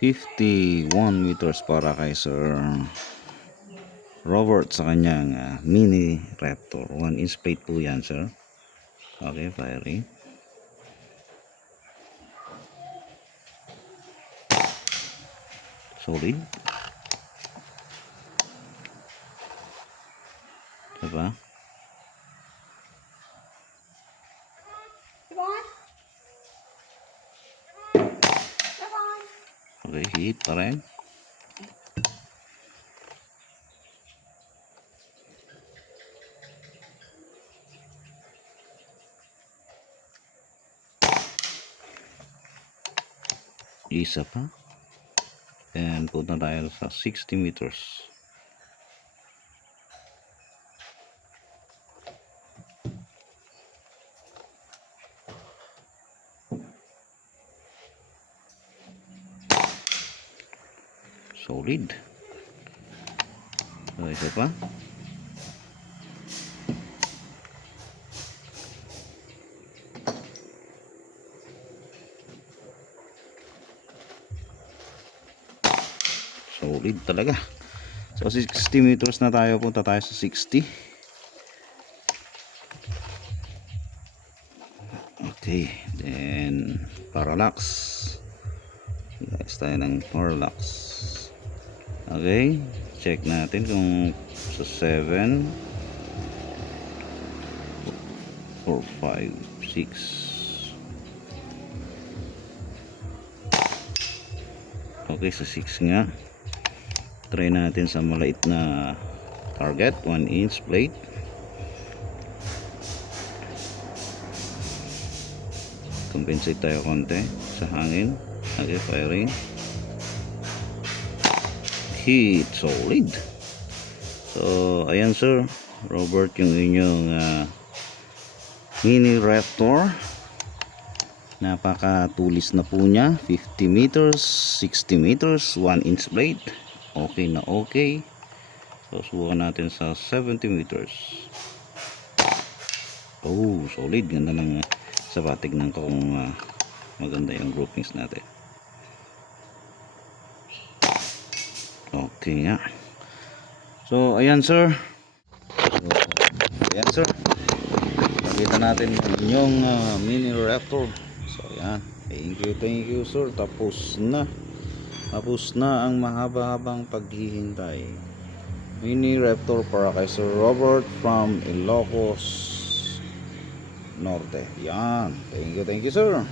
51 meters para kay Sir Robert sa kanyang mini Raptor. 1 inch plate po yan, sir. Okay, firing. Solid. Diba? Okay, hit pa rin. Isa pa. And punta tayo sa 60 meters. Solid. So, isa pa. Solid talaga. So 60 meters na tayo, punta tayo sa 60. Okay, then parallax. Guys, tayo ng parallax. Okay, check natin kung sa 7 4, 5, 6. Okay, sa 6 nga. Try natin sa maliit na target, 1 inch plate. Compensate tayo konti sa hangin. Okay, firing. Hit. Solid. So ayan, Sir Robert, yung inyong mini Raptor. Napakatulis na po niya. 50 meters, 60 meters, 1 inch blade. Okay na okay. So subukan natin sa 70 meters. Oh, solid. Ganda lang sa patignan ko kung maganda yung groupings natin. Okay nga. So ayan, sir. Ayan, sir. Nakita natin yung mini Raptor. So ayan. Thank you, sir. Tapos na ang mahaba-habang paghihintay. Mini Raptor para kay Sir Robert from Ilocos Norte. Yan. Thank you, sir.